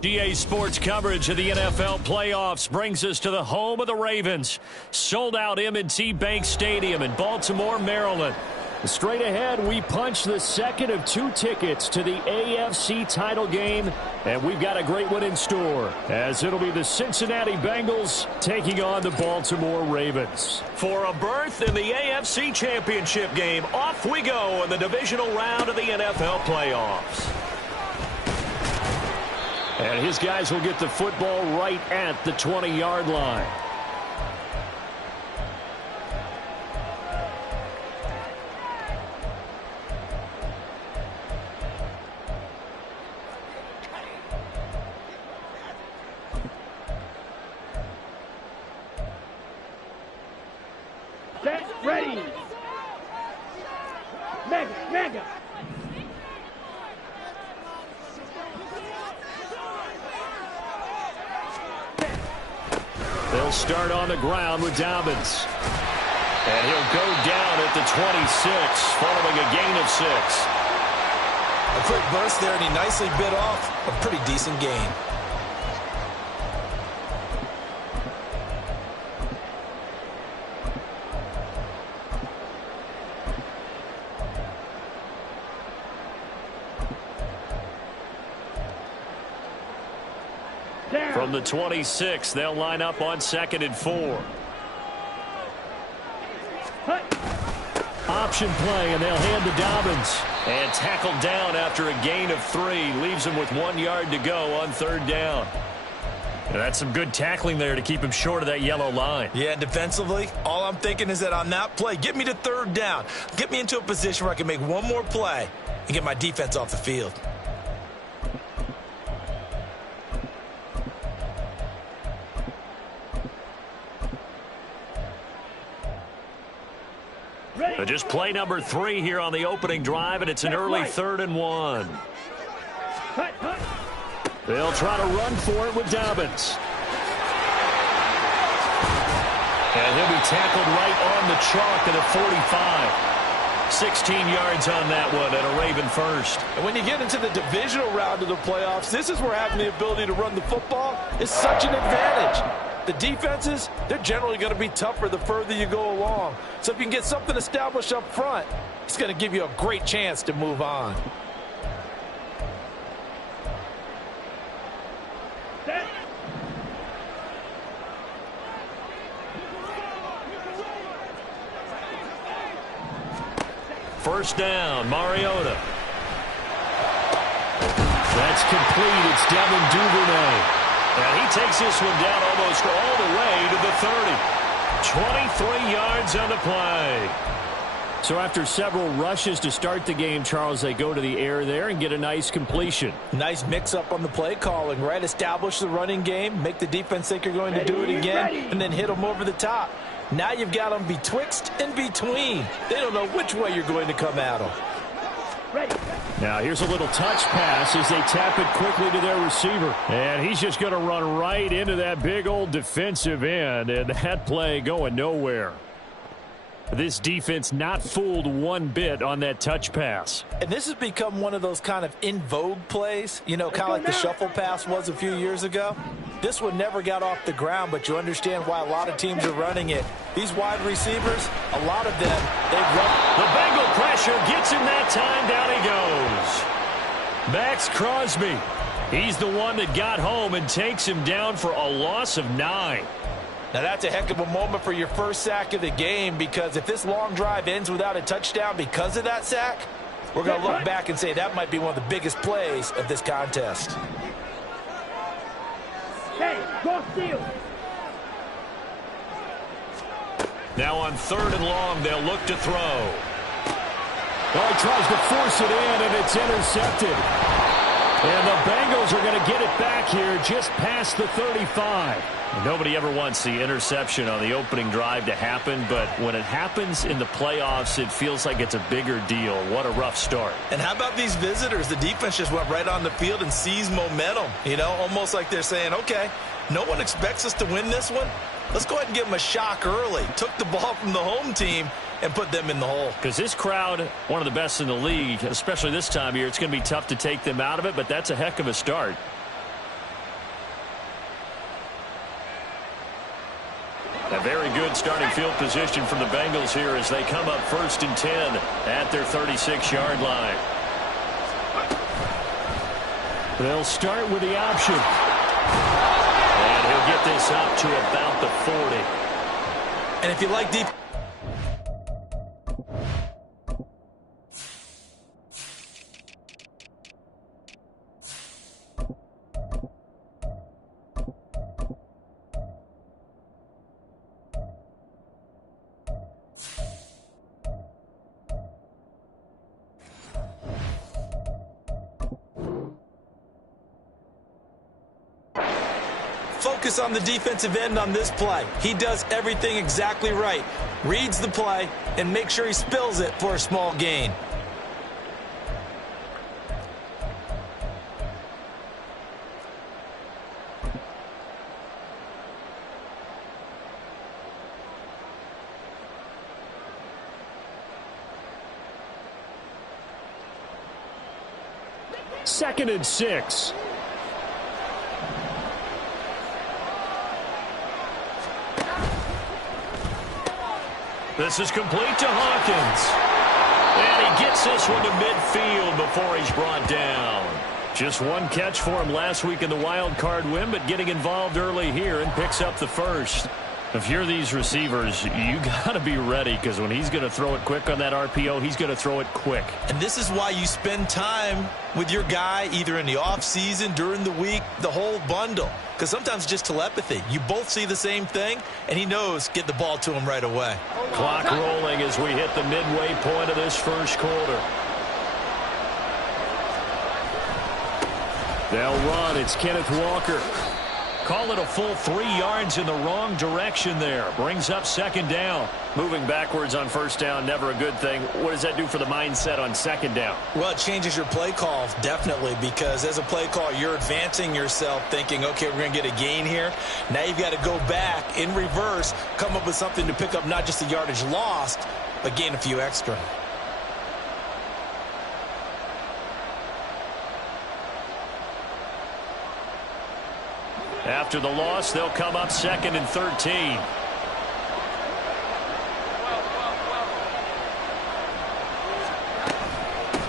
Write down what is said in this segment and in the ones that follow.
GA Sports coverage of the NFL playoffs brings us to the home of the Ravens. Sold out M&T Bank Stadium in Baltimore, Maryland. Straight ahead, we punch the second of 2 tickets to the AFC title game, and we've got a great one in store, as it'll be the Cincinnati Bengals taking on the Baltimore Ravens. For a berth in the AFC Championship game, off we go in the divisional round of the NFL playoffs. And his guys will get the football right at the 20-yard line. Set, ready. Mega. They'll start on the ground with Dobbins. And he'll go down at the 26, following a gain of 6. A quick burst there, and he nicely bit off a pretty decent gain. From the 26, they'll line up on 2nd and 4. Option play, and they'll hand to Dobbins. And tackled down after a gain of 3. Leaves him with 1 yard to go on 3rd down. And that's some good tackling there to keep him short of that yellow line. Yeah, defensively, all I'm thinking is that on that play, get me to 3rd down. Get me into a position where I can make one more play and get my defense off the field. Just play number 3 here on the opening drive, and it's an early 3rd and 1. They'll try to run for it with Dobbins. And he'll be tackled right on the chalk at a 45. 16 yards on that one, and a Raven first. And when you get into the divisional round of the playoffs, this is where having the ability to run the football is such an advantage. The defenses, they're generally going to be tougher the further you go along. So if you can get something established up front, it's going to give you a great chance to move on. First down, Mariota. That's complete. It's Devin Duvernay. And he takes this one down almost all the way to the 30. 23 yards on the play. So after several rushes to start the game, Charles, they go to the air there and get a nice completion. Nice mix-up on the play calling, right? Establish the running game, make the defense think you're going to do it again, and then hit them over the top. Now you've got them betwixt and between. They don't know which way you're going to come at them. Now here's a little touch pass as they tap it quickly to their receiver. And he's just going to run right into that big old defensive end. And that play going nowhere. This defense not fooled one bit on that touch pass. And this has become one of those kind of in vogue plays, you know, kind of like the shuffle pass was a few years ago. This one never got off the ground, but you understand why a lot of teams are running it. These wide receivers, a lot of them, they've run. The Bengal pressure gets him that time. Down he goes. Max Crosby. He's the one that got home and takes him down for a loss of 9. Now, that's a heck of a moment for your first sack of the game, because if this long drive ends without a touchdown because of that sack, we're going to look back and say that might be one of the biggest plays of this contest. Hey, go steal. Now on 3rd and long, they'll look to throw. Oh, he tries to force it in, and it's intercepted. And the Bengals are going to get it back here just past the 35. Nobody ever wants the interception on the opening drive to happen, but when it happens in the playoffs, it feels like it's a bigger deal. What a rough start. And how about these visitors? The defense just went right on the field and seized momentum. You know, almost like they're saying, okay, no one expects us to win this one. Let's go ahead and give them a shock early. Took the ball from the home team and put them in the hole. Because this crowd, one of the best in the league, especially this time of year, it's going to be tough to take them out of it, but that's a heck of a start. A very good starting field position from the Bengals here as they come up 1st and 10 at their 36-yard line. They'll start with the option. And he'll get this up to about the 40. And if you like deep... Focus on the defensive end on this play. He does everything exactly right. Reads the play and makes sure he spills it for a small gain. Second and 6. This is complete to Hawkins. And he gets this one to midfield before he's brought down. Just one catch for him last week in the wild card win, but getting involved early here and picks up the first. If you're these receivers, you got to be ready because when he's going to throw it quick on that RPO, he's going to throw it quick. And this is why you spend time with your guy either in the offseason, during the week, the whole bundle. Because sometimes just telepathy. You both see the same thing, and he knows get the ball to him right away. Clock rolling as we hit the midway point of this first quarter. They'll run. It's Kenneth Walker. Call it a full 3 yards in the wrong direction there. Brings up second down. Moving backwards on first down, never a good thing. What does that do for the mindset on second down? Well, it changes your play call, definitely, because as a play caller, you're advancing yourself thinking, okay, we're going to get a gain here. Now you've got to go back in reverse, come up with something to pick up not just the yardage lost, but gain a few extra. After the loss, they'll come up 2nd and 13.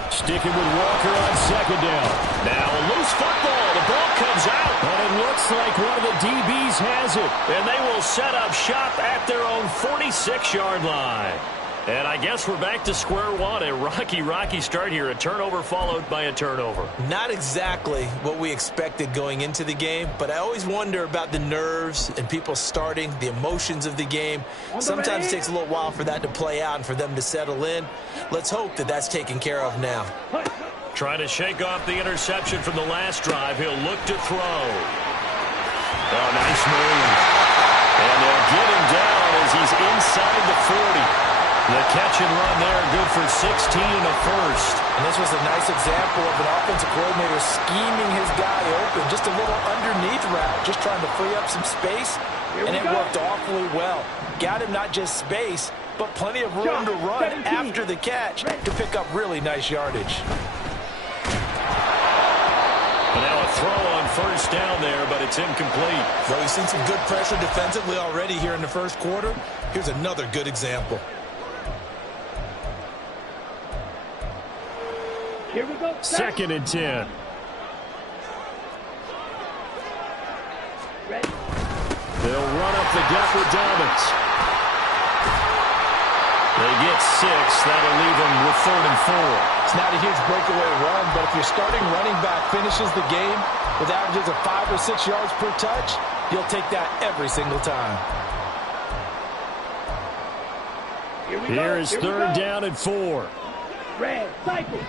Sticking with Walker on second down. Now a loose football. The ball comes out. And it looks like one of the DBs has it. And they will set up shop at their own 46-yard line. And I guess we're back to square one. A rocky start here. A turnover followed by a turnover. Not exactly what we expected going into the game, but I always wonder about the nerves and people starting, the emotions of the game. Sometimes it takes a little while for that to play out and for them to settle in. Let's hope that that's taken care of now. Trying to shake off the interception from the last drive. He'll look to throw. Oh, nice move. And they'll get him down as he's inside the 40. The catch and run there, good for 16 and a first. And this was a nice example of an offensive coordinator scheming his guy open. Just a little underneath route, just trying to free up some space. And it worked awfully well. Got him not just space, but plenty of room to run after the catch to pick up really nice yardage. And now a throw on first down there, but it's incomplete. Well, we've seen some good pressure defensively already here in the first quarter. Here's another good example. Here we go. 2nd and 10. Ready. They'll run up the gut with Dobbins. They get 6. That'll leave them with 3rd and 4. It's not a huge breakaway run, but if your starting running back finishes the game with averages of 5 or 6 yards per touch, you'll take that every single time. Here is 3rd down and 4. Red, cycle.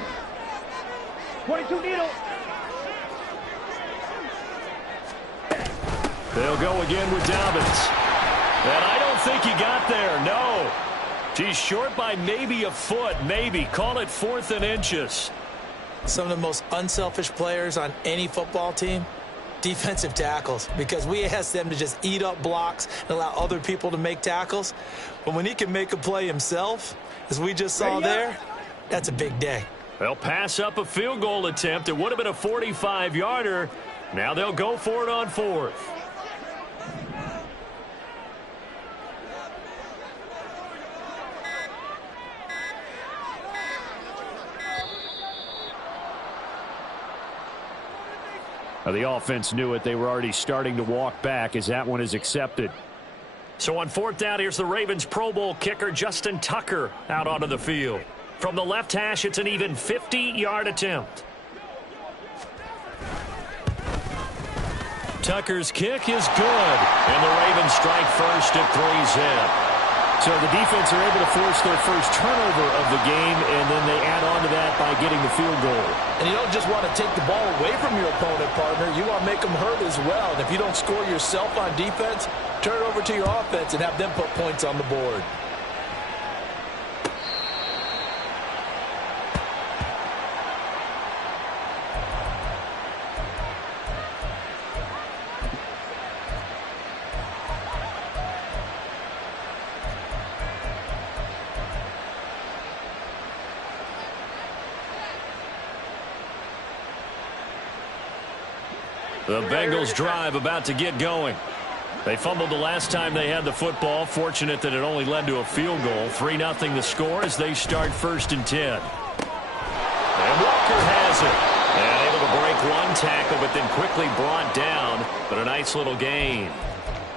22 needle. They'll go again with Dobbins. And I don't think he got there. No. He's short by maybe a foot. Maybe. Call it 4th and inches. Some of the most unselfish players on any football team, defensive tackles, because we ask them to just eat up blocks and allow other people to make tackles. But when he can make a play himself, as we just saw there, that's a big day. They'll pass up a field goal attempt. It would have been a 45-yarder. Now they'll go for it on 4th. The offense knew it. They were already starting to walk back as that one is accepted. So on 4th down, here's the Ravens Pro Bowl kicker Justin Tucker out onto the field. From the left hash, it's an even 50-yard attempt. Tucker's kick is good, and the Ravens strike first at 3-zip. So the defense are able to force their first turnover of the game, and then they add on to that by getting the field goal. And you don't just want to take the ball away from your opponent, partner. You want to make them hurt as well. And if you don't score yourself on defense, turn it over to your offense and have them put points on the board. The Bengals drive about to get going. They fumbled the last time they had the football. Fortunate that it only led to a field goal. 3-0 the score as they start 1st and 10. And Walker has it. And able to break one tackle, but then quickly brought down. But a nice little gain.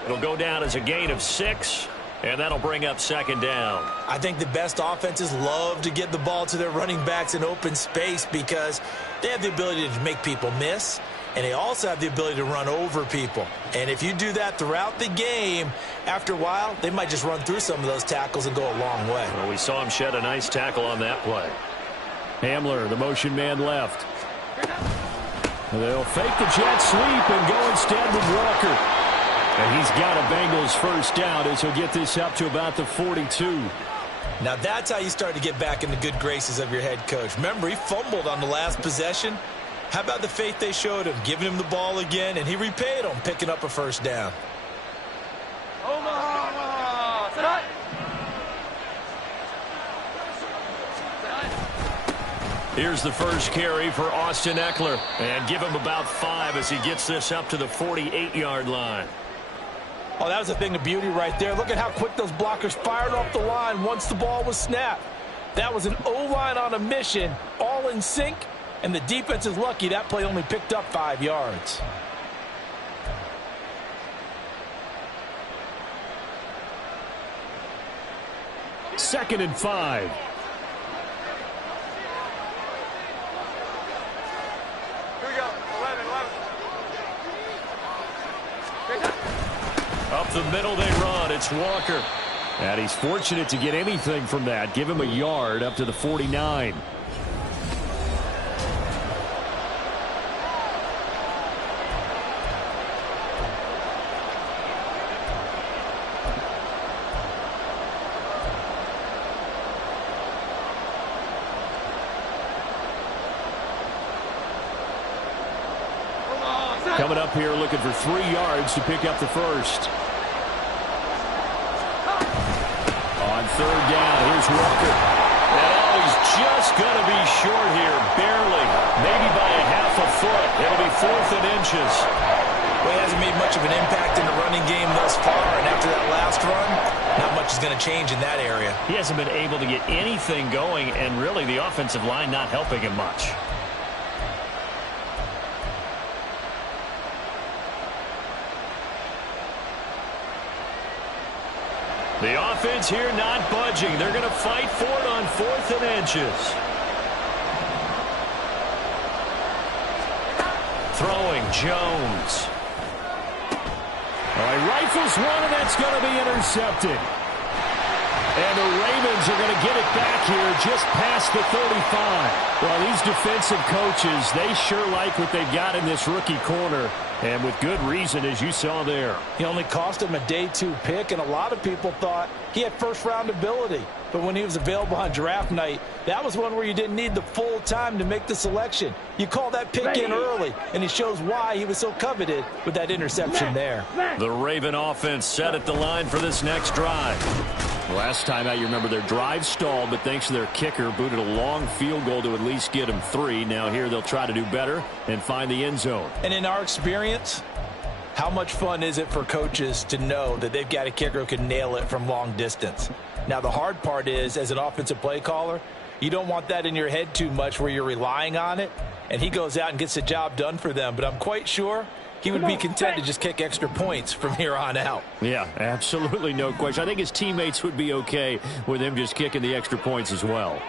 It'll go down as a gain of 6. And that'll bring up 2nd down. I think the best offenses love to get the ball to their running backs in open space because they have the ability to make people miss. And they also have the ability to run over people. And if you do that throughout the game, after a while, they might just run through some of those tackles and go a long way. Well, we saw him shed a nice tackle on that play. Hamler, the motion man left. They'll fake the jet sweep and go instead with Walker. And he's got a Bengals 1st down as he'll get this up to about the 42. Now that's how you start to get back in the good graces of your head coach. Remember, he fumbled on the last possession. How about the faith they showed him, giving him the ball again, and he repaid them, picking up a 1st down. Here's the first carry for Austin Eckler. And give him about 5 as he gets this up to the 48-yard line. Oh, that was a thing of beauty right there. Look at how quick those blockers fired off the line once the ball was snapped. That was an O-line on a mission, all in sync. And the defense is lucky that play only picked up 5 yards. Second and 5. Here we go. 11. Up the middle they run. It's Walker. And he's fortunate to get anything from that. Give him a yard up to the 49. Coming up here looking for 3 yards to pick up the first. On 3rd down, here's Walker. And he's just going to be short here, barely. Maybe by a half a foot. It'll be 4th and inches. Well, he hasn't made much of an impact in the running game thus far, and after that last run, not much is going to change in that area. He hasn't been able to get anything going, and really the offensive line not helping him much. The offense here not budging. They're going to fight for it on 4th and inches. Throwing Jones. All right, rifles one, and that's going to be intercepted. And the Ravens are going to get it back here just past the 35. Well, these defensive coaches, they sure like what they've got in this rookie corner. And with good reason, as you saw there. He only cost him a day 2 pick, and a lot of people thought he had first-round ability. But when he was available on draft night, that was one where you didn't need the full time to make the selection. You call that pick in early, and it shows why he was so coveted with that interception there. The Raven offense set at the line for this next drive. Last time out, you remember their drive stalled, but thanks to their kicker, booted a long field goal to at least get them 3. Now here they'll try to do better and find the end zone. And in our experience, how much fun is it for coaches to know that they've got a kicker who can nail it from long distance? Now, the hard part is, as an offensive play caller, you don't want that in your head too much where you're relying on it, and he goes out and gets the job done for them. But I'm quite sure he would be content to just kick extra points from here on out. Yeah, absolutely no question. I think his teammates would be okay with him just kicking the extra points as well.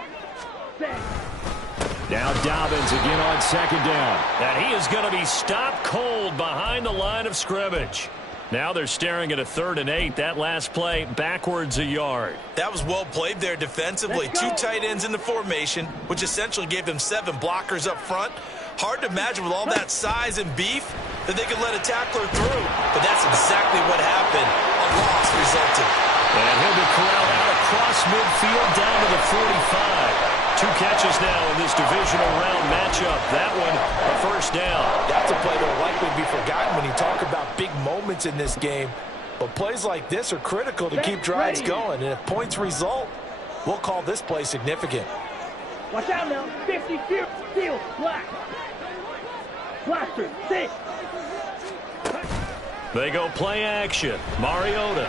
Now Dobbins again on second down. And he is going to be stopped cold behind the line of scrimmage. Now they're staring at a 3rd and 8. That last play backwards a yard. That was well played there defensively. 2 tight ends in the formation, which essentially gave them 7 blockers up front. Hard to imagine with all that size and beef that they could let a tackler through. But that's exactly what happened. A loss resulted. And he'll be corralled out across midfield down to the 45. 2 catches now in this divisional round matchup. That one, a first down. That's a play that will likely be forgotten when you talk about big moments in this game. But plays like this are critical to keep drives going. And if points result, we'll call this play significant. Watch out now. 50, field, black. Blaster, 6. They go play action. Mariota.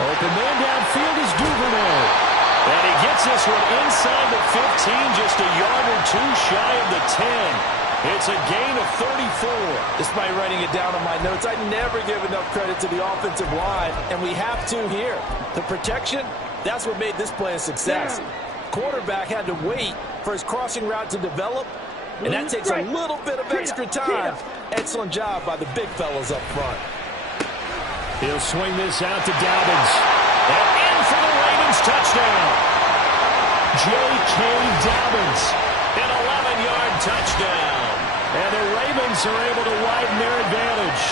Open man downfield is Duvernay. And he gets this one inside the 15, just a yard or 2 shy of the 10. It's a gain of 34. Despite writing it down on my notes, I never give enough credit to the offensive line, and we have to here. The protection, that's what made this play a success. Quarterback had to wait for his crossing route to develop, and that takes a little bit of extra time. Excellent job by the big fellas up front. He'll swing this out to Dobbins. And in for the Ravens touchdown. J.K. Dobbins, an 11-yard touchdown. And the Ravens are able to widen their advantage.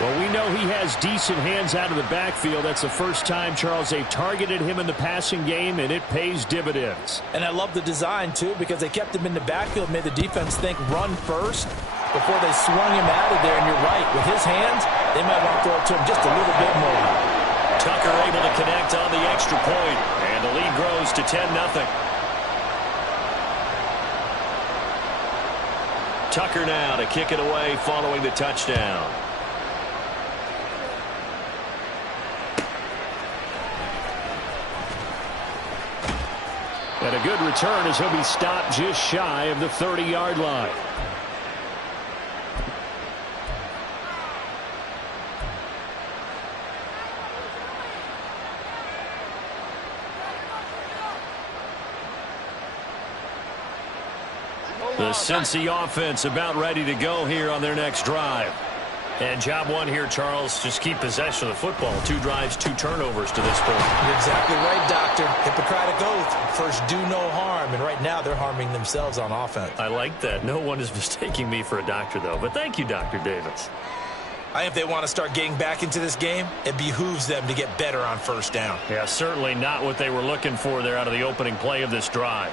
Well, we know he has decent hands out of the backfield. That's the first time, Charles, they've targeted him in the passing game, and it pays dividends. And I love the design, too, because they kept him in the backfield, made the defense think run first before they swung him out of there. And you're right, with his hands, they might want to throw it to him just a little bit more. Tucker able to connect on the extra point, and the lead grows to 10-0. Tucker now to kick it away following the touchdown. And a good return as he'll be stopped just shy of the 30-yard line. The Cincy offense about ready to go here on their next drive. And job one here, Charles, just keep possession of the football. 2 drives, 2 turnovers to this point. You're exactly right, Doctor. Hippocratic oath. First, do no harm. And right now, they're harming themselves on offense. I like that. No one is mistaking me for a doctor, though. But thank you, Dr. Davis. I think if they want to start getting back into this game, it behooves them to get better on first down. Yeah, certainly not what they were looking for there out of the opening play of this drive.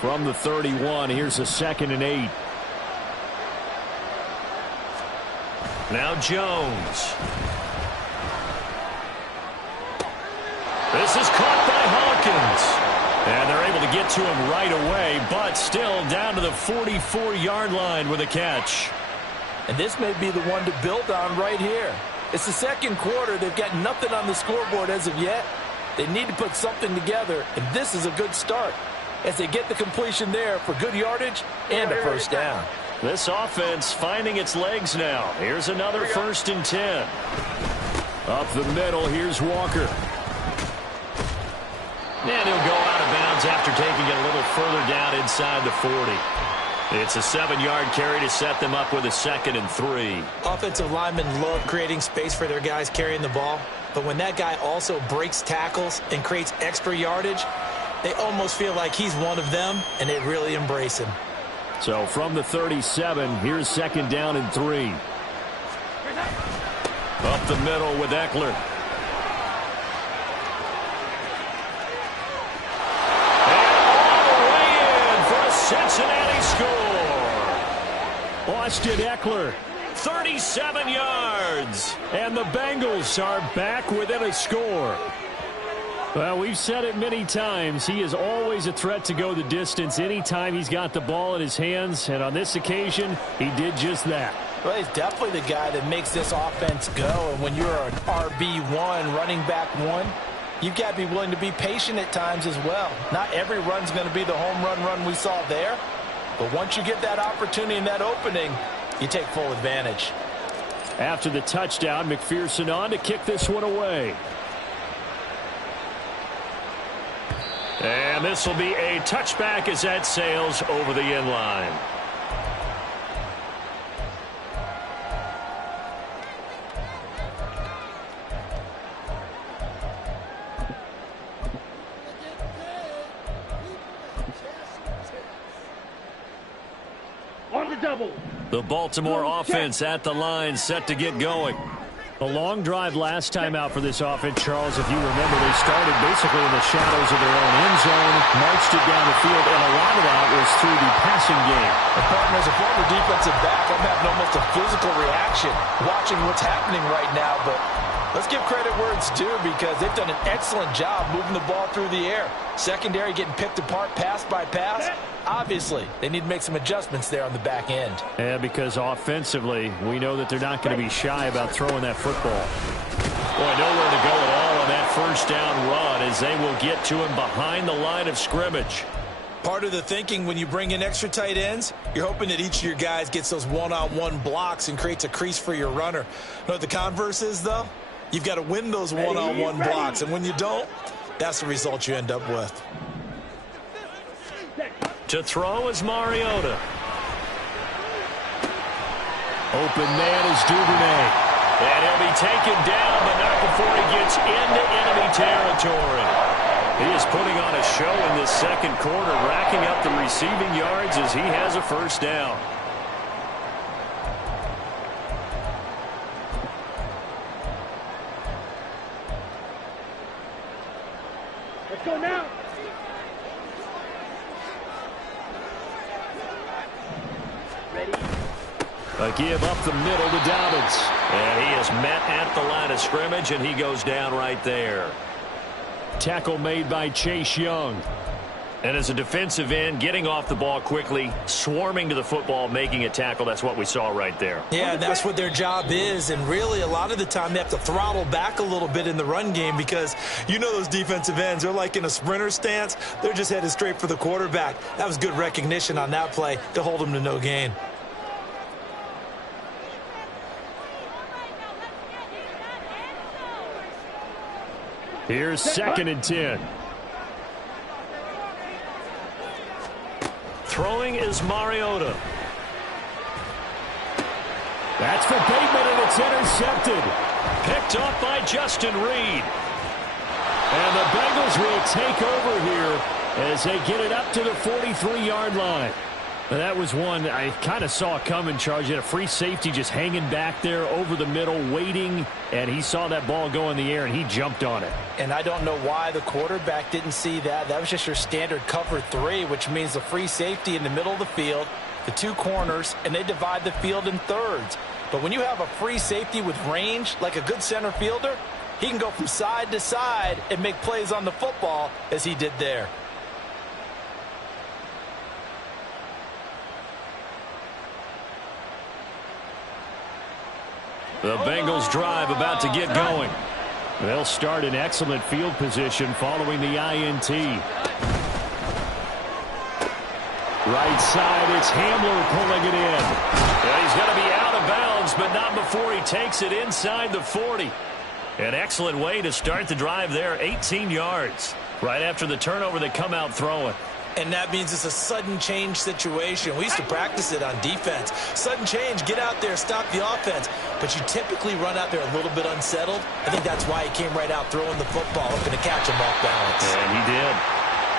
From the 31, here's a 2nd and 8. Now Jones. This is caught by Hawkins. And they're able to get to him right away, but still down to the 44-yard line with a catch. And this may be the one to build on right here. It's the second quarter. They've got nothing on the scoreboard as of yet. They need to put something together, and this is a good start as they get the completion there for good yardage and a first down. This offense finding its legs now. Here's another 1st and 10. Up the middle, here's Walker. And he'll go out of bounds after taking it a little further down inside the 40. It's a 7-yard carry to set them up with a 2nd and 3. Offensive linemen love creating space for their guys carrying the ball. But when that guy also breaks tackles and creates extra yardage, they almost feel like he's one of them, and they really embrace him. So from the 37, here's 2nd down and 3. Up the middle with Eckler. And all the way in for a Cincinnati score. Austin Eckler, 37 yards. And the Bengals are back within a score. Well, we've said it many times. He is always a threat to go the distance anytime he's got the ball in his hands. And on this occasion, he did just that. Well, he's definitely the guy that makes this offense go. And when you're an RB1, running back one, you've got to be willing to be patient at times as well. Not every run's going to be the home run we saw there. But once you get that opportunity and that opening, you take full advantage. After the touchdown, McPherson on to kick this one away. And this will be a touchback as that sails over the end line. On the double. The Baltimore offense at the line, set to get going. A long drive last time out for this offense, Charles. If you remember, they started basically in the shadows of their own end zone, marched it down the field, and a lot of that was through the passing game. And partner, as a former defensive back, I'm having almost a physical reaction watching what's happening right now. But let's give credit where it's due because they've done an excellent job moving the ball through the air. Secondary getting picked apart pass by pass. Obviously, they need to make some adjustments there on the back end. Yeah, because offensively, we know that they're not going to be shy about throwing that football. Boy, nowhere to go at all on that first down run as they will get to him behind the line of scrimmage. Part of the thinking when you bring in extra tight ends, you're hoping that each of your guys gets those one-on-one blocks and creates a crease for your runner. You know what the converse is, though? You've got to win those one-on-one blocks, and when you don't, that's the result you end up with. To throw is Mariota. Open man is Duvernay. And he'll be taken down, but not before he gets into enemy territory. He is putting on a show in this second quarter, racking up the receiving yards as he has a first down. Let's go now. Ready? A give up the middle to Dobbins. And he is met at the line of scrimmage, and he goes down right there. Tackle made by Chase Young. And as a defensive end, getting off the ball quickly, swarming to the football, making a tackle, that's what we saw right there. Yeah, that's what their job is, and really a lot of the time they have to throttle back a little bit in the run game because you know those defensive ends, they're like in a sprinter stance. They're just headed straight for the quarterback. That was good recognition on that play to hold them to no gain. Here's 2nd and 10. Throwing is Mariota. That's for Bateman, and it's intercepted. Picked off by Justin Reed. And the Bengals will take over here as they get it up to the 43-yard line. And that was one I kind of saw coming, Charles. You had a free safety just hanging back there over the middle, waiting, and he saw that ball go in the air, and he jumped on it. And I don't know why the quarterback didn't see that. That was just your standard cover 3, which means the free safety in the middle of the field, the 2 corners, and they divide the field in thirds. But when you have a free safety with range, like a good center fielder, he can go from side to side and make plays on the football as he did there. The Bengals drive about to get going. They'll start in excellent field position following the INT. Right side, it's Hamler pulling it in. Yeah, he's going to be out of bounds, but not before he takes it inside the 40. An excellent way to start the drive there, 18 yards. Right after the turnover, they come out throwing. And that means it's a sudden change situation. We used to practice it on defense. Sudden change, get out there, stop the offense. But you typically run out there a little bit unsettled. I think that's why he came right out throwing the football, hoping to catch him off balance. And he did.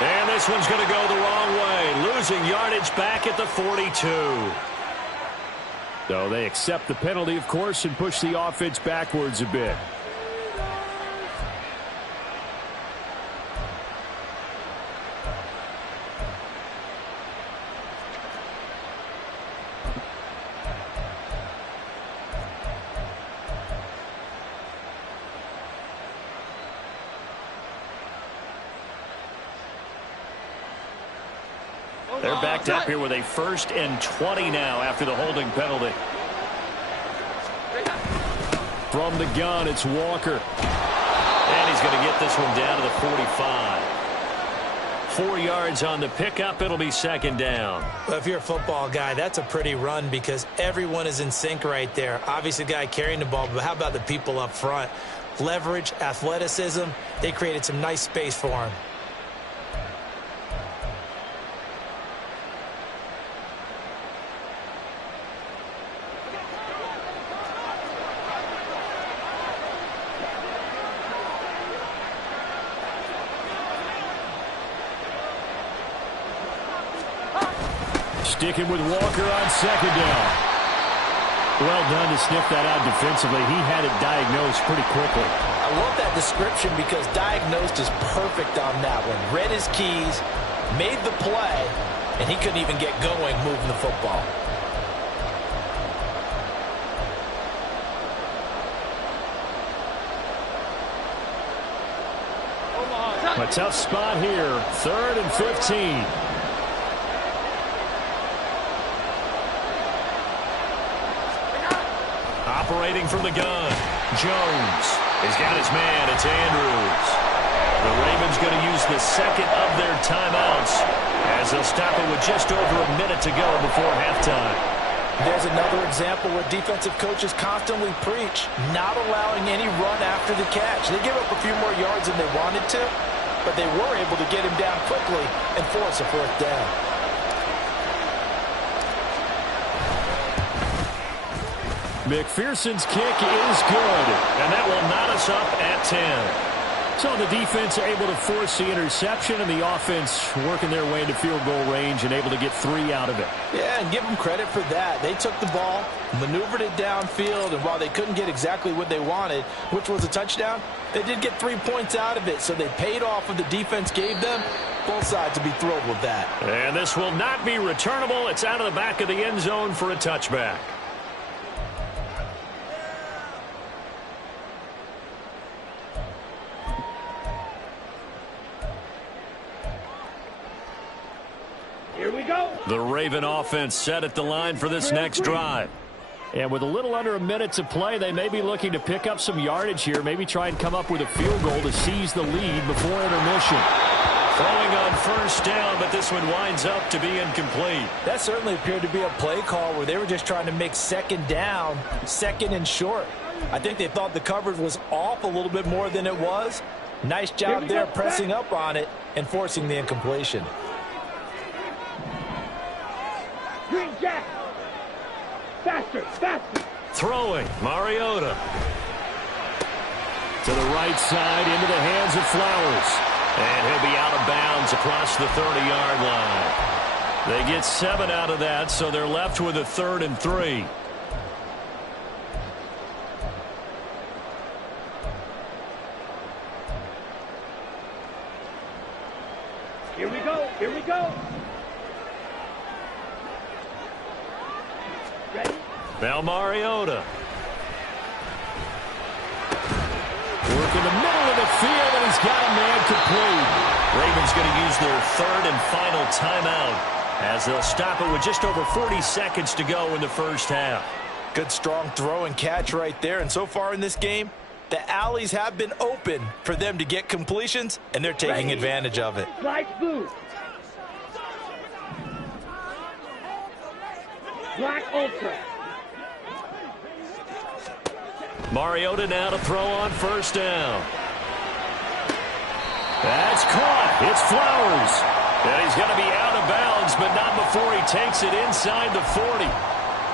And this one's going to go the wrong way. Losing yardage back at the 42. So they accept the penalty, of course, and push the offense backwards a bit. They're backed up here with a 1st and 20 now after the holding penalty. From the gun, it's Walker. And he's going to get this one down to the 45. 4 yards on the pickup. It'll be second down. Well, if you're a football guy, that's a pretty run because everyone is in sync right there. Obviously, the guy carrying the ball, but how about the people up front? Leverage, athleticism, they created some nice space for him. Sticking with Walker on second down. Well done to sniff that out defensively. He had it diagnosed pretty quickly. I love that description because diagnosed is perfect on that one. Read his keys, made the play, and he couldn't even get going moving the football. A tough spot here. 3rd and 15. Operating from the gun. Jones. He's got his man. It's Andrews. The Ravens going to use the second of their timeouts as they'll stop it with just over a minute to go before halftime. There's another example where defensive coaches constantly preach not allowing any run after the catch. They give up a few more yards than they wanted to, but they were able to get him down quickly and force a 4th down. McPherson's kick is good, and that will knot us up at 10. So the defense able to force the interception, and the offense working their way into field goal range and able to get 3 out of it. Yeah, and give them credit for that. They took the ball, maneuvered it downfield, and while they couldn't get exactly what they wanted, which was a touchdown, they did get 3 points out of it, so they paid off what the defense gave them. Both sides to be thrilled with that. And this will not be returnable. It's out of the back of the end zone for a touchback. Here we go. The Raven offense set at the line for this next drive. And with a little under a minute to play, they may be looking to pick up some yardage here, maybe try and come up with a field goal to seize the lead before intermission. Throwing on 1st down, but this one winds up to be incomplete. That certainly appeared to be a play call where they were just trying to make 2nd down, 2nd and short. I think they thought the coverage was off a little bit more than it was. Nice job there pressing up on it and forcing the incompletion. Green Jack. Faster, faster. Throwing, Mariota. To the right side, into the hands of Flowers. And he'll be out of bounds across the 30-yard line. They get 7 out of that, so they're left with a 3rd and 3. Here we go, here we go. Ready? Now Mariota. Work in the middle of the field, and he's got a man complete. Ravens going to use their 3rd and final timeout as they'll stop it with just over 40 seconds to go in the first half. Good strong throw and catch right there. And so far in this game, the alleys have been open for them to get completions, and they're taking advantage of it. Light blue. Black ultra. Mariota now to throw on 1st down. That's caught. It's Flowers. And he's going to be out of bounds, but not before he takes it inside the 40.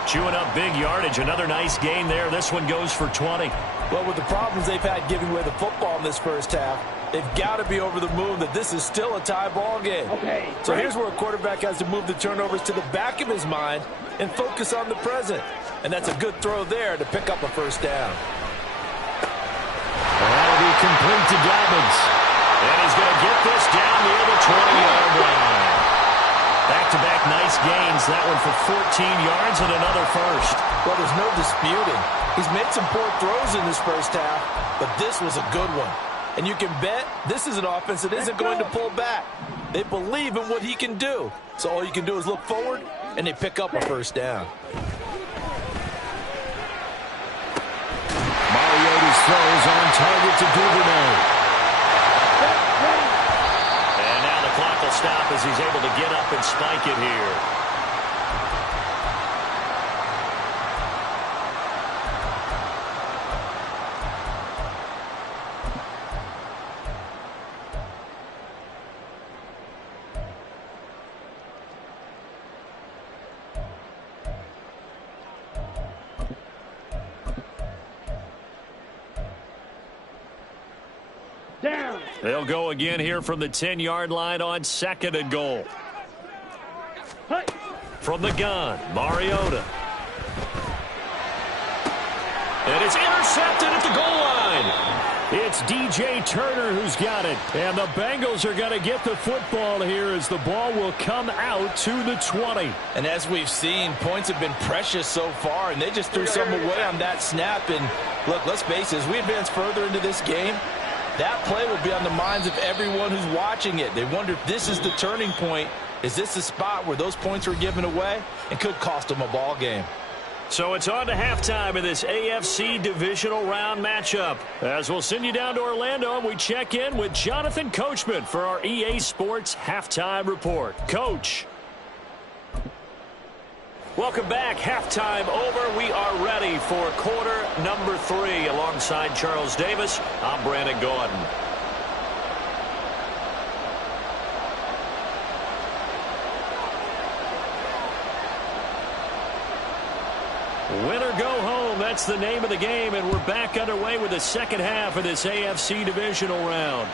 Chewing up big yardage. Another nice gain there. This one goes for 20. Well, with the problems they've had giving away the football in this first half, they've got to be over the moon that this is still a tie ball game. Okay. So here's where a quarterback has to move the turnovers to the back of his mind and focus on the present. And that's a good throw there to pick up a 1st down. That'll be complete to Dobbins. And he's going to get this down near the 20-yard line. Back-to-back nice gains. That one for 14 yards and another 1st. Well, there's no disputing. He's made some poor throws in this first half, but this was a good one. And you can bet this is an offense that isn't going to pull back. They believe in what he can do. So all you can do is look forward, and they pick up a 1st down. throws on target to Duvernay. And now the clock will stop as he's able to get up and spike it here. Down. They'll go again here from the 10-yard line on 2nd and goal. Hey. From the gun, Mariota. And it's intercepted at the goal line. It's DJ Turner who's got it. And the Bengals are going to get the football here as the ball will come out to the 20. And as we've seen, points have been precious so far, and they just threw some away on that snap. And look, let's face it, as we advance further into this game, that play will be on the minds of everyone who's watching it. They wonder if this is the turning point. Is this the spot where those points were given away and could cost them a ball game? So it's on to halftime in this AFC divisional round matchup. As we'll send you down to Orlando, and we check in with Jonathan Coachman for our EA Sports Halftime Report. Coach. Welcome back. Halftime over. We are ready for quarter number 3. Alongside Charles Davis, I'm Brandon Gordon. Win or go home, that's the name of the game, and we're back underway with the second half of this AFC divisional round.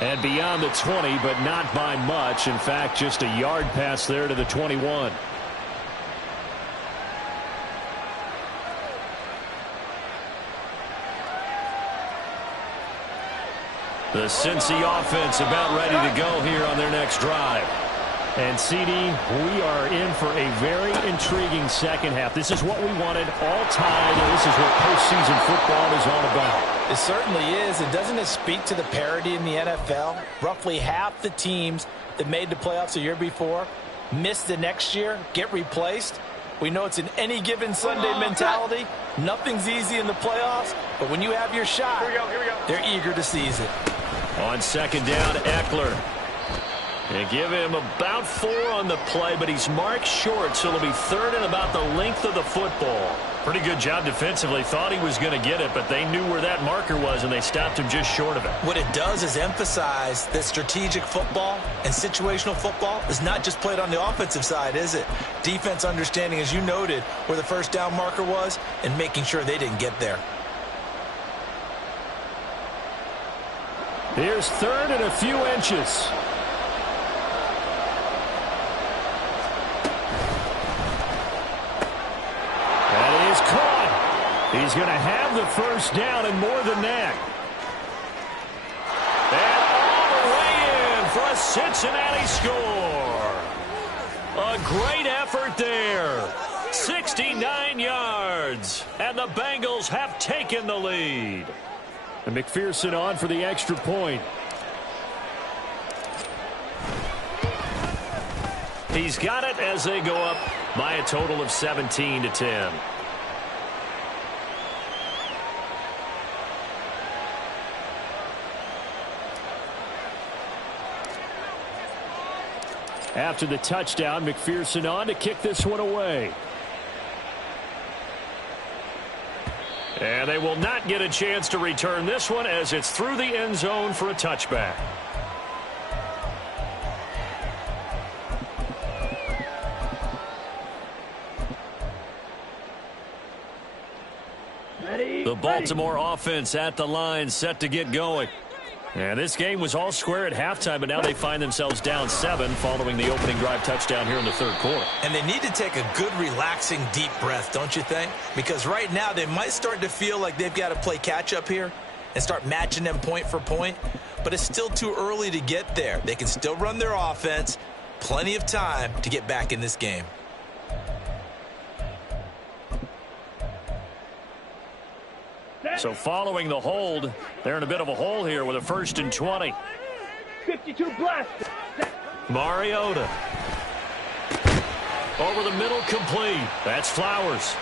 And beyond the 20, but not by much. In fact, just a yard pass there to the 21. The Cincy offense about ready to go here on their next drive. And, CD, we are in for a very intriguing second half. This is what we wanted all time, and this is what postseason football is all about. It certainly is. And doesn't it speak to the parity in the NFL? Roughly half the teams that made the playoffs a year before miss the next year, get replaced. We know it's an any given Sunday mentality. Nothing's easy in the playoffs, but when you have your shot, Here we go. they're eager to seize it. On second down, Eckler. They give him about 4 on the play, but he's marked short, so it'll be 3rd and about the length of the football. Pretty good job defensively. Thought he was going to get it, but they knew where that marker was, and they stopped him just short of it. What it does is emphasize that strategic football and situational football is not just played on the offensive side, is it? Defense understanding, as you noted, where the first down marker was and making sure they didn't get there. Here's 3rd and a few inches. He's going to have the first down and more than that. And all the way in for a Cincinnati score. A great effort there. 69 yards. And the Bengals have taken the lead. And McPherson on for the extra point. He's got it as they go up by a total of 17-10. After the touchdown, McPherson on to kick this one away. And they will not get a chance to return this one as it's through the end zone for a touchback. The Baltimore offense at the line, set to get going. And this game was all square at halftime, but now they find themselves down 7 following the opening drive touchdown here in the 3rd quarter. And they need to take a good, relaxing, deep breath, don't you think? Because right now they might start to feel like they've got to play catch-up here and start matching them point for point. But it's still too early to get there. They can still run their offense. Plenty of time to get back in this game. So following the hold, they're in a bit of a hole here with a 1st and 20. 52 blast. Mariota. Over the middle, complete. That's Flowers.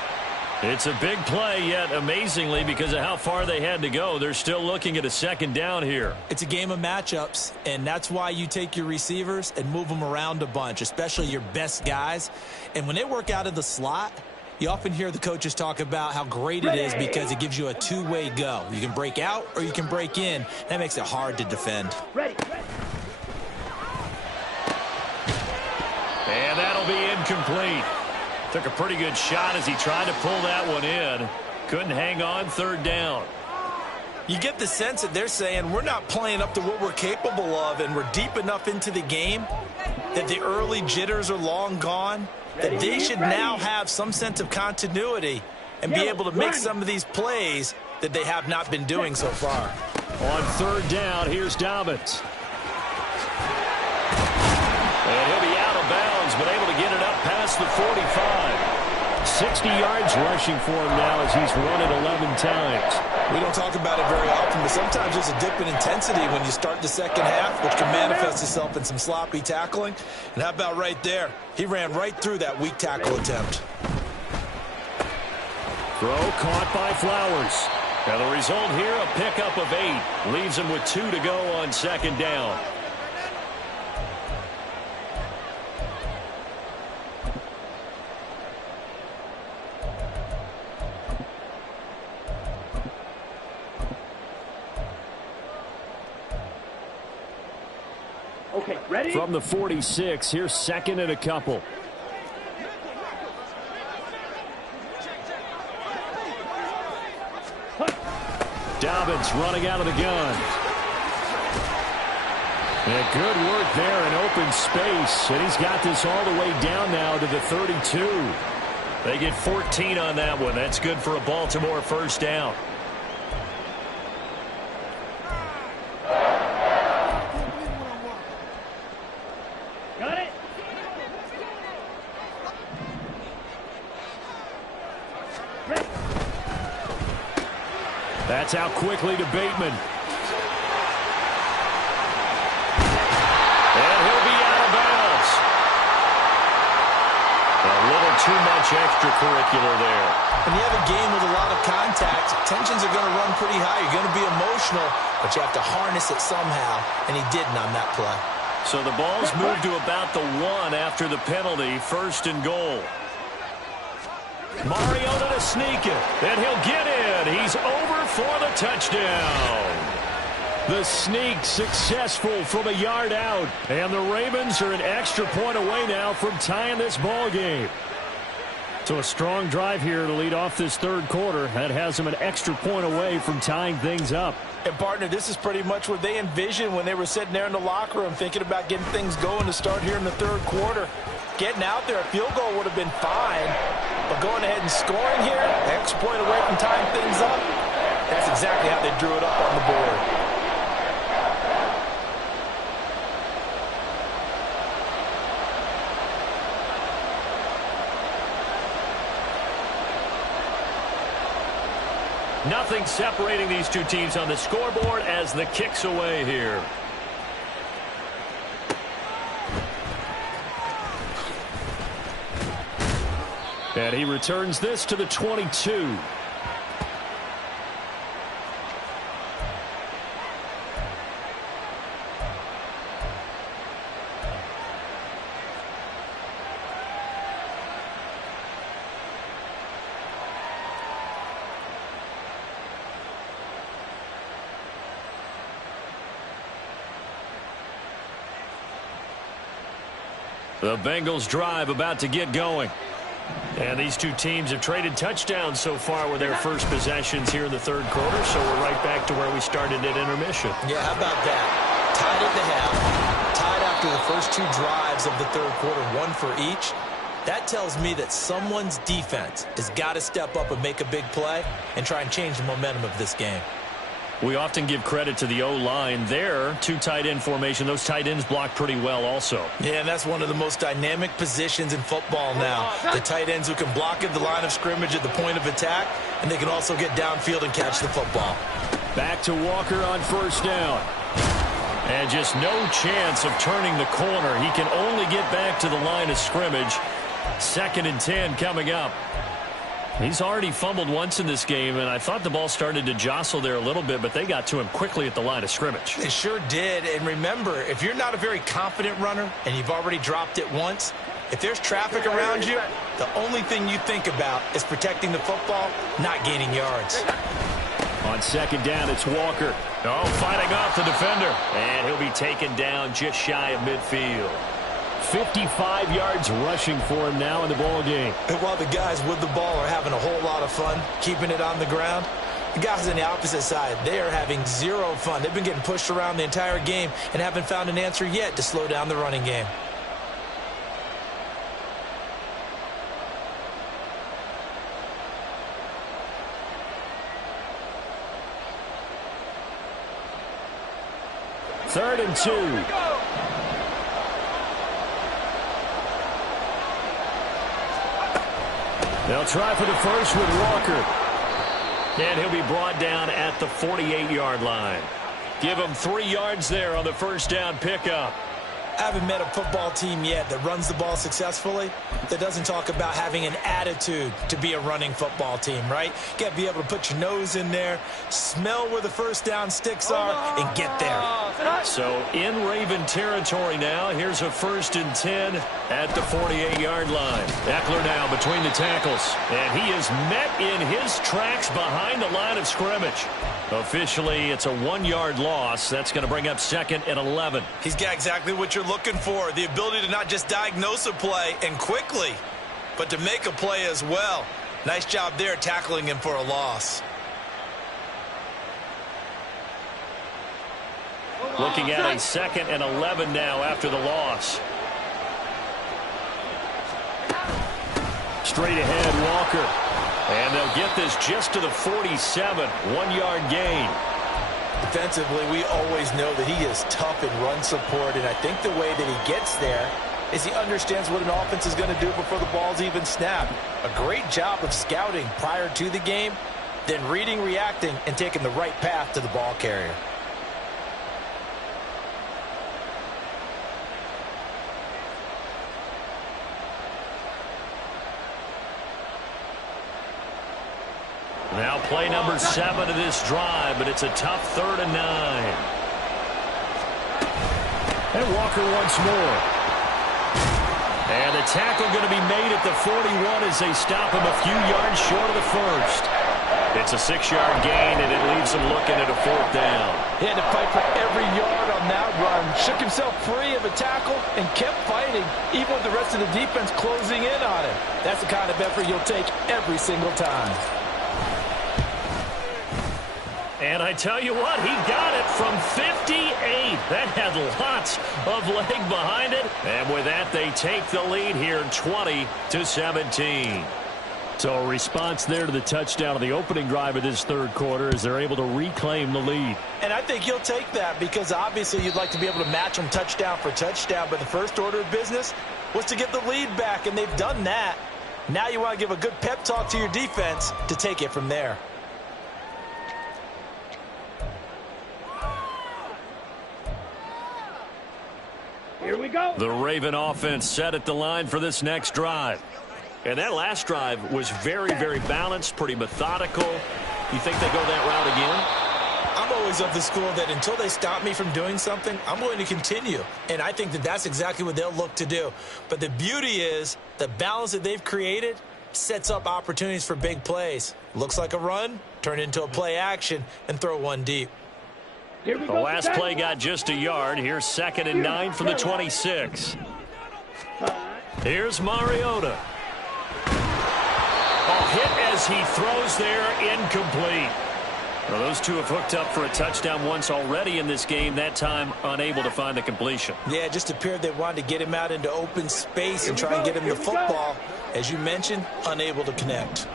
It's a big play, yet amazingly, because of how far they had to go, they're still looking at a second down here. It's a game of matchups, and that's why you take your receivers and move them around a bunch, especially your best guys. And when they work out of the slot, you often hear the coaches talk about how great it is because it gives you a two-way go. You can break out or you can break in. That makes it hard to defend. Ready. And that'll be incomplete. Took a pretty good shot as he tried to pull that one in. Couldn't hang on, third down. You get the sense that they're saying we're not playing up to what we're capable of, and we're deep enough into the game that the early jitters are long gone, that they should now have some sense of continuity and be able to make some of these plays that they have not been doing so far. On third down, here's Dobbins. And he'll be out of bounds, but able to get it up past the 45. 60 yards rushing for him now as he's run it 11 times. We don't talk about it very often, but sometimes there's a dip in intensity when you start the second half, which can manifest itself in some sloppy tackling. And how about right there? He ran right through that weak tackle attempt. Throw caught by Flowers. Now the result here, a pickup of 8. Leaves him with 2 to go on second down. Okay, ready? From the 46, here's second and a couple. Dobbins running out of the gun. And good work there in open space. And he's got this all the way down now to the 32. They get 14 on that one. That's good for a Baltimore first down. Got it? Ready. That's out quickly to Bateman. And he'll be out of bounds. A little too much extracurricular there. When you have a game with a lot of contact, tensions are going to run pretty high. You're going to be emotional, but you have to harness it somehow, and he didn't on that play. So the ball's moved to about the 1 after the penalty, first and goal. Mariota to sneak it, and he'll get in. He's over for the touchdown. The sneak successful from a yard out, and the Ravens are an extra point away now from tying this ball game. So a strong drive here to lead off this third quarter. That has them an extra point away from tying things up. And, partner, this is pretty much what they envisioned when they were sitting there in the locker room thinking about getting things going to start here in the third quarter. Getting out there, a field goal would have been fine, but going ahead and scoring here, extra point away from tying things up, that's exactly how they drew it up on the board. Nothing separating these two teams on the scoreboard as the kick's away here. And he returns this to the 22. The Bengals drive about to get going. And these two teams have traded touchdowns so far with their first possessions here in the third quarter, so we're right back to where we started at intermission. Yeah, how about that? Tied at the half, tied after the first 2 drives of the third quarter, 1 for each. That tells me that someone's defense has got to step up and make a big play and try and change the momentum of this game. We often give credit to the O-line there. 2 tight end formation. Those tight ends block pretty well also. Yeah, and that's one of the most dynamic positions in football now. The tight ends who can block at the line of scrimmage at the point of attack, and they can also get downfield and catch the football. Back to Walker on first down. And just no chance of turning the corner. He can only get back to the line of scrimmage. 2nd and 10 coming up. He's already fumbled once in this game, and I thought the ball started to jostle there a little bit, but they got to him quickly at the line of scrimmage. They sure did. And remember, if you're not a very confident runner and you've already dropped it once, if there's traffic around you, the only thing you think about is protecting the football, not gaining yards. On 2nd down, it's Walker. Oh, fighting off the defender. And he'll be taken down just shy of midfield. 55 yards rushing for him now in the ball game. And while the guys with the ball are having a whole lot of fun keeping it on the ground, the guys on the opposite side, they are having zero fun. They've been getting pushed around the entire game and haven't found an answer yet to slow down the running game. Third and 2. They'll try for the first with Walker. And he'll be brought down at the 48-yard line. Give him 3 yards there on the first down pickup. I haven't met a football team yet that runs the ball successfully that doesn't talk about having an attitude to be a running football team, right? You got to be able to put your nose in there, smell where the first down sticks are, and get there. So in Raven territory now, here's a 1st and 10 at the 48-yard line. Eckler now between the tackles, and he is met in his tracks behind the line of scrimmage. Officially, it's a 1-yard loss. That's going to bring up 2nd and 11. He's got exactly what you're looking for, the ability to not just diagnose a play and quickly, but to make a play as well. Nice job there tackling him for a loss. Looking at a 2nd and 11 now after the loss. Straight ahead, Walker. And they'll get this just to the 47, 1-yard gain. Defensively, we always know that he is tough in run support, and I think the way that he gets there is he understands what an offense is going to do before the ball's even snapped. A great job of scouting prior to the game, then reading, reacting, and taking the right path to the ball carrier. Now play number 7 of this drive, but it's a tough 3rd and 9. And Walker once more. And the tackle going to be made at the 41 as they stop him a few yards short of the first. It's a 6-yard gain, and it leaves him looking at a 4th down. He had to fight for every yard on that run. Shook himself free of a tackle and kept fighting, even with the rest of the defense closing in on him. That's the kind of effort you'll take every single time. And I tell you what, he got it from 58. That had lots of leg behind it. And with that, they take the lead here, 20-17. So a response there to the touchdown of the opening drive of this third quarter as they're able to reclaim the lead. And I think you'll take that because obviously you'd like to be able to match them touchdown for touchdown. But the first order of business was to get the lead back, and they've done that. Now you want to give a good pep talk to your defense to take it from there. Here we go. The Raven offense set at the line for this next drive. And that last drive was very, very balanced, pretty methodical. You think they go that route again? I'm always of the school that until they stop me from doing something, I'm going to continue. And I think that that's exactly what they'll look to do. But the beauty is the balance that they've created sets up opportunities for big plays. Looks like a run, turn it into a play action, and throw one deep. Here we The go. last play got just a yard. Here's 2nd and 9 from the 26. Here's Mariota. A hit as he throws there, incomplete. Well, those two have hooked up for a touchdown once already in this game, that time unable to find the completion. Yeah, it just appeared they wanted to get him out into open space and try and get him the football. As you mentioned, unable to connect.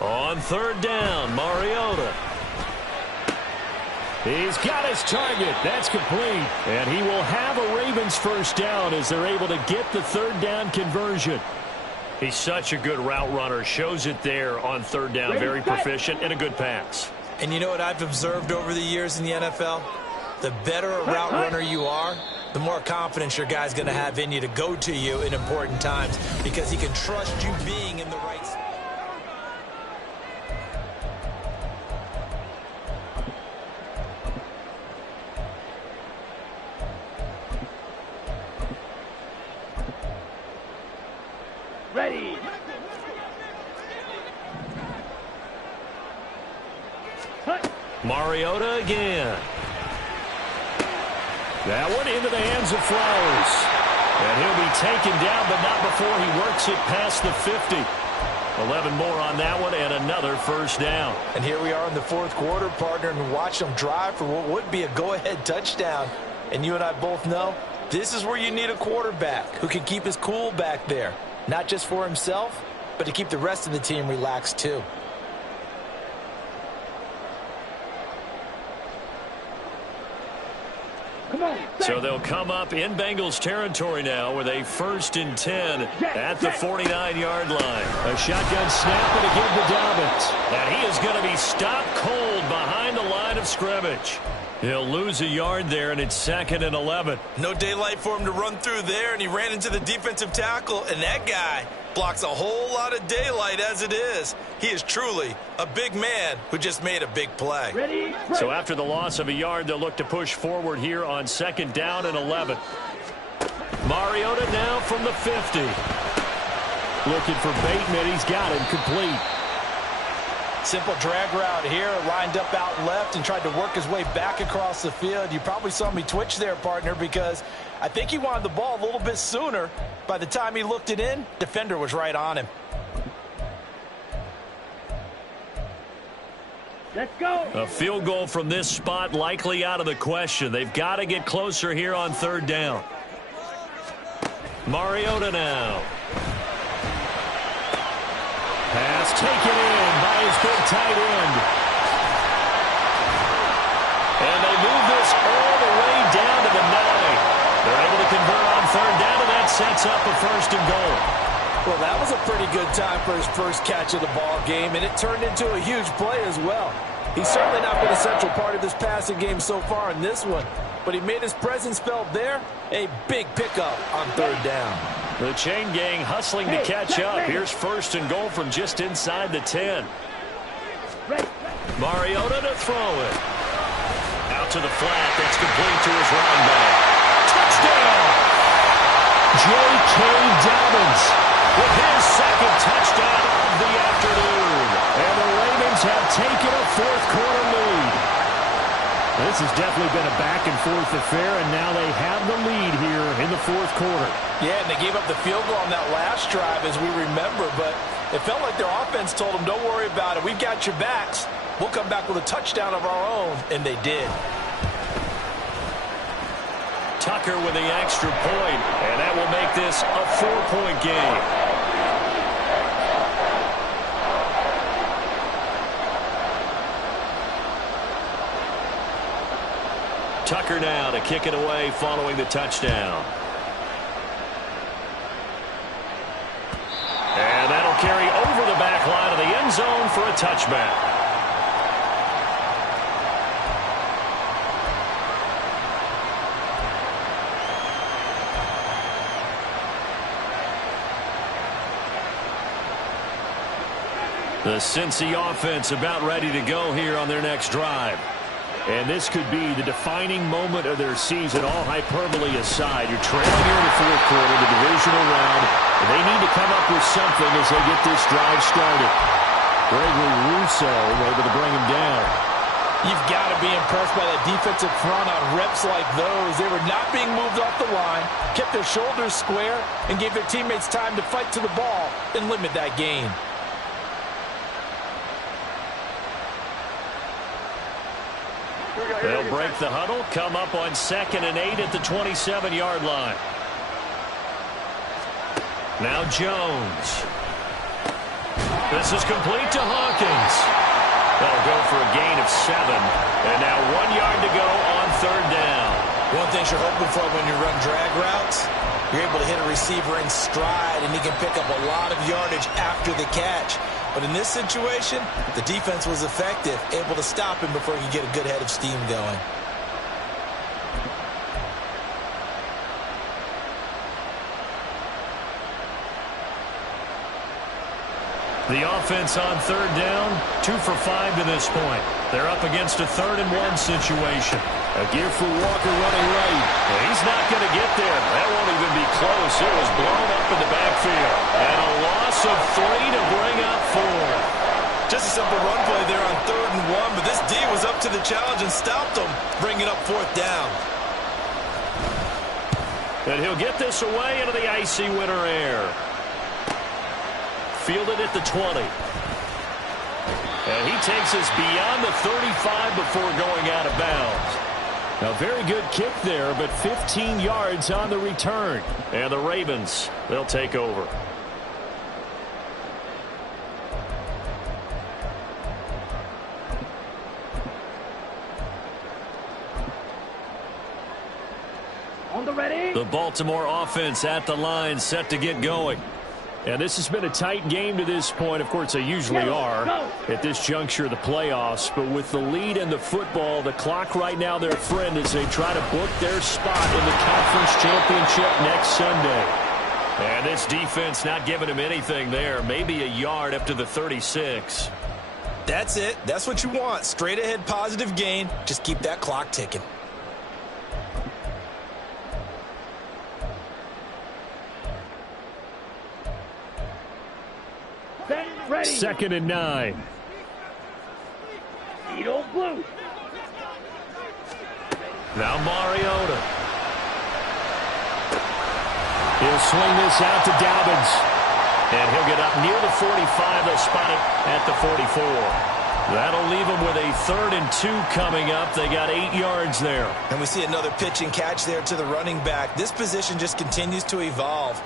On 3rd down, Mariota. He's got his target. That's complete. And he will have a Ravens first down as they're able to get the 3rd down conversion. He's such a good route runner. Shows it there on 3rd down. Very proficient and a good pass. And you know what I've observed over the years in the NFL? The better a route runner you are, the more confidence your guy's going to have in you to go to you in important times because he can trust you being in the right spot. Ready. Mariota again. That one into the hands of Flowers. And he'll be taken down, but not before he works it past the 50. 11 more on that one and another first down. And here we are in the fourth quarter, partner, and watch them drive for what would be a go-ahead touchdown. And you and I both know this is where you need a quarterback who can keep his cool back there. Not just for himself, but to keep the rest of the team relaxed too. Come on. So they'll come up in Bengals territory now with a 1st and 10 at the 49-yard line. A shotgun snap and a give to Dobbins. And he is going to be stopped cold behind the line of scrimmage. He'll lose a yard there, and it's 2nd and 11. No daylight for him to run through there, and he ran into the defensive tackle, and that guy blocks a whole lot of daylight as it is. He is truly a big man who just made a big play. Ready. So after the loss of a yard, they'll look to push forward here on 2nd down and 11. Mariota now from the 50. Looking for Bateman. He's got him complete. Simple drag route here, lined up out left and tried to work his way back across the field. You probably saw me twitch there, partner, because I think he wanted the ball a little bit sooner. By the time he looked it in, defender was right on him. Let's go. A field goal from this spot likely out of the question. They've got to get closer here on 3rd down. Mariota now. Pass taken in by his big tight end. And they move this all the way down to the 9. They're able to convert on 3rd down, and that sets up a 1st and goal. Well, that was a pretty good time for his first catch of the ball game, and it turned into a huge play as well. He's certainly not been a central part of this passing game so far in this one, but he made his presence felt there. A big pickup on 3rd down. The chain gang hustling to catch up. Here's 1st and goal from just inside the 10. Mariota to throw it. Out to the flat. That's complete to his running back. Touchdown! J.K. Dobbins with his 2nd touchdown of the afternoon. And the Ravens have taken a 4th quarter lead. This has definitely been a back-and-forth affair, and now they have the lead here in the 4th quarter. Yeah, and they gave up the field goal on that last drive, as we remember, but it felt like their offense told them, don't worry about it. We've got your backs. We'll come back with a touchdown of our own, and they did. Tucker with the extra point, and that will make this a 4-point game. Tucker now to kick it away following the touchdown. And that'll carry over the back line of the end zone for a touchback. The Cincy offense about ready to go here on their next drive. And this could be the defining moment of their season, all hyperbole aside. You're trailing here in the 4th quarter, the divisional round, and they need to come up with something as they get this drive started. Gregory Rousseau able to bring him down. You've got to be impressed by that defensive front on reps like those. They were not being moved off the line, kept their shoulders square, and gave their teammates time to fight to the ball and limit that gain. They'll break the huddle, come up on 2nd and 8 at the 27-yard line. Now Jones. This is complete to Hawkins. They'll go for a gain of 7. And now 1 yard to go on 3rd down. One thing you're hoping for when you run drag routes, you're able to hit a receiver in stride, and he can pick up a lot of yardage after the catch. But in this situation, the defense was effective, able to stop him before he could get a good head of steam going. The offense on third down, 2 for 5 to this point. They're up against a 3rd and 1 situation. A gear for Walker running right. Well, he's not going to get there. That won't even be close. It was blown up in the backfield. And a loss of 3 to bring up 4. Just a simple run play there on 3rd and 1, but this D was up to the challenge and stopped them, bringing up 4th down. And he'll get this away into the icy winter air. Fielded at the 20. And he takes us beyond the 35 before going out of bounds. A very good kick there, but 15 yards on the return. And the Ravens, they'll take over. On the ready. The Baltimore offense at the line, set to get going. And this has been a tight game to this point. Of course, they usually are at this juncture of the playoffs. But with the lead in the football, the clock right now their friend as they try to book their spot in the conference championship next Sunday. And this defense not giving him anything there. Maybe a yard up to the 36. That's it. That's what you want. Straight ahead positive gain. Just keep that clock ticking. Ready. 2nd and 9. Eagle blue. Now Mariota. He'll swing this out to Dobbins. And he'll get up near the 45. They'll spot it at the 44. That'll leave them with a 3rd and 2 coming up. They got 8 yards there. And we see another pitch and catch there to the running back. This position just continues to evolve.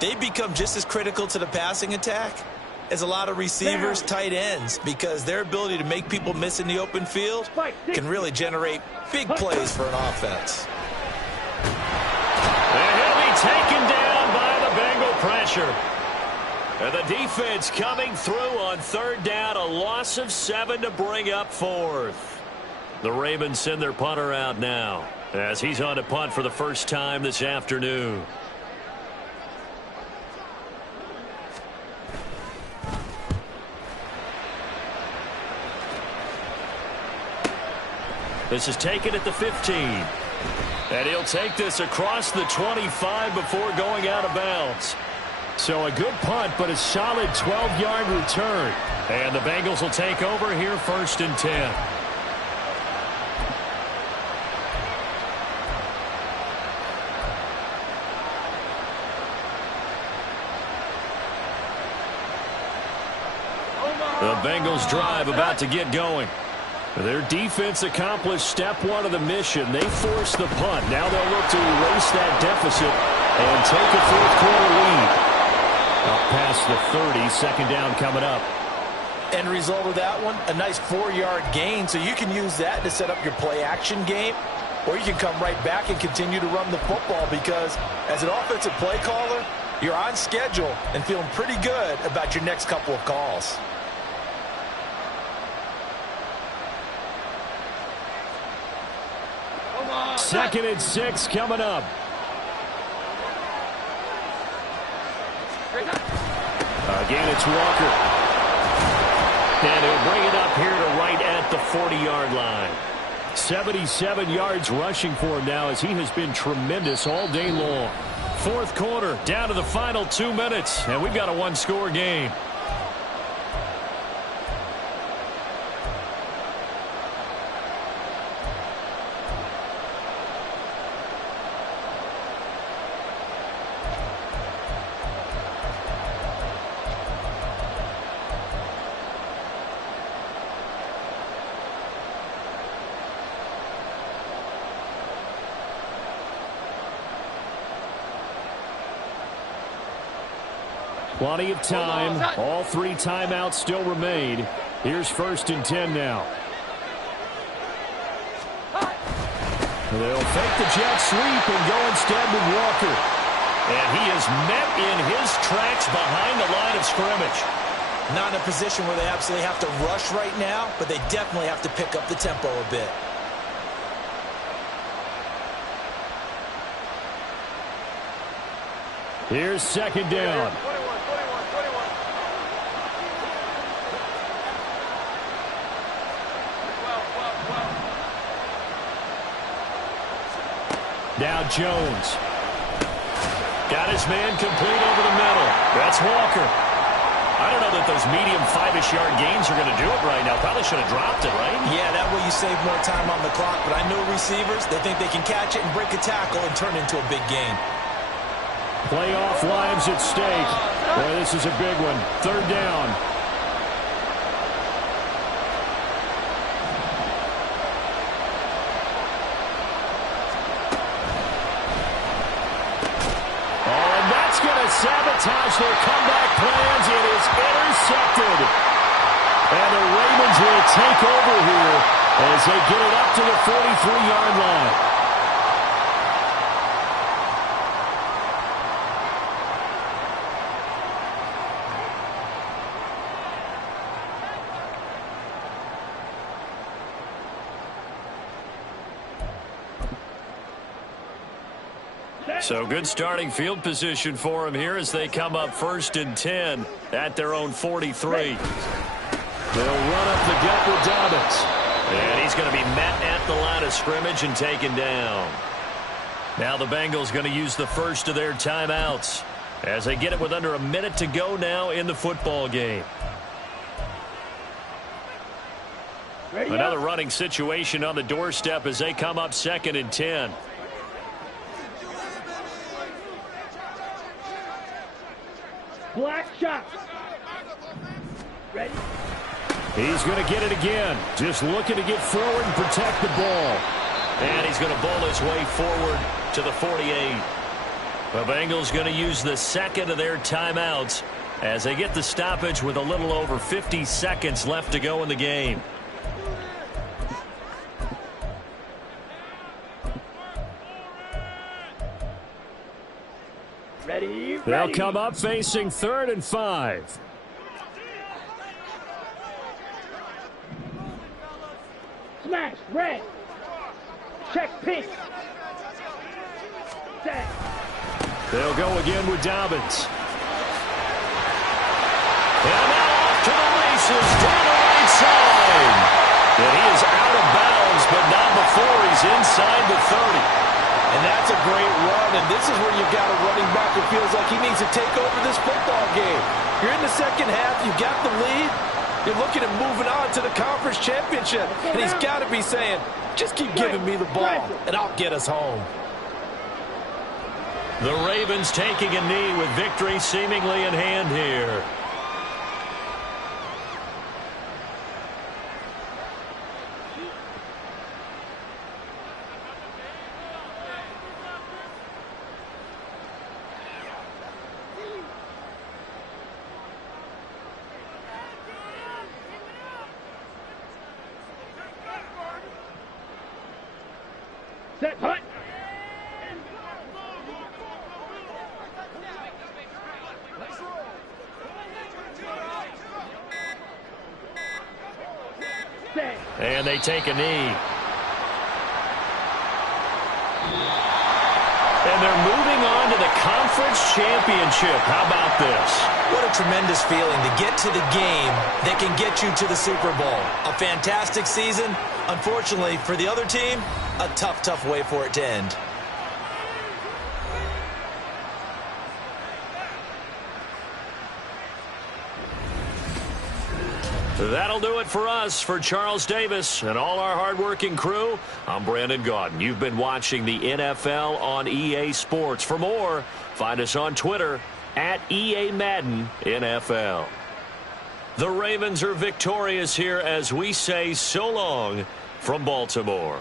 They become just as critical to the passing attack as a lot of receivers, tight ends, because their ability to make people miss in the open field can really generate big plays for an offense. And he'll be taken down by the Bengal pressure. And the defense coming through on 3rd down, a loss of 7 to bring up 4th. The Ravens send their punter out now as he's on to punt for the first time this afternoon. This is taken at the 15. And he'll take this across the 25 before going out of bounds. So a good punt, but a solid 12-yard return. And the Bengals will take over here 1st and 10. The Bengals drive about to get going. Their defense accomplished step 1 of the mission. They forced the punt. Now they'll look to erase that deficit and take a 4th quarter lead. Up past the 30, 2nd down coming up. End result of that one, a nice 4-yard gain. So you can use that to set up your play-action game, or you can come right back and continue to run the football because as an offensive play caller, you're on schedule and feeling pretty good about your next couple of calls. Second and 6 coming up. Again, it's Walker. And he'll bring it up here to right at the 40-yard line. 77 yards rushing for him now as he has been tremendous all day long. 4th quarter, down to the final 2 minutes, and we've got a 1-score game. Plenty of time. All 3 timeouts still remain. Here's 1st and 10 now. They'll fake the jet sweep and go instead with Walker. And he is met in his tracks behind the line of scrimmage. Not in a position where they absolutely have to rush right now, but they definitely have to pick up the tempo a bit. Here's 2nd down. Now Jones. Got his man complete over the middle. That's Walker. I don't know that those medium 5-ish yard gains are going to do it right now. Probably should have dropped it, right? Yeah, that way you save more time on the clock. But I know receivers, they think they can catch it and break a tackle and turn it into a big gain. Playoff lives at stake. Boy, this is a big one. 3rd down. Sabotage their comeback plans. It is intercepted. And the Ravens will take over here as they get it up to the 43-yard line. So good starting field position for him here as they come up 1st and 10 at their own 43. They'll run up the gut with Dobbins. And he's going to be met at the line of scrimmage and taken down. Now the Bengals going to use the first of their timeouts as they get it with under a minute to go now in the football game. Another running situation on the doorstep as they come up 2nd and 10. Black shot. Ready? He's going to get it again. Just looking to get forward and protect the ball. And he's going to bowl his way forward to the 48. The Bengals going to use the second of their timeouts as they get the stoppage with a little over 50 seconds left to go in the game. Ready? They'll come up facing 3rd and 5. Smash. Red. Check pink. Set. They'll go again with Dobbins. And now off to the races down the right side. And he is out of bounds, but not before he's inside the 30. And that's a great run, and this is where you've got a running back who feels like he needs to take over this football game. You're in the second half, you've got the lead, you're looking at moving on to the conference championship, and he's got to be saying, just keep giving me the ball, and I'll get us home. The Ravens taking a knee with victory seemingly in hand here. Set. Hut. And they take a knee. And they're moving on to the conference championship. How about this? What a tremendous feeling to get to the game that can get you to the Super Bowl. A fantastic season. Unfortunately, for the other team, a tough, tough way for it to end. That'll do it for us. For Charles Davis and all our hardworking crew, I'm Brandon Gaudin. You've been watching the NFL on EA Sports. For more, find us on Twitter at EA Madden NFL. The Ravens are victorious here as we say so long from Baltimore.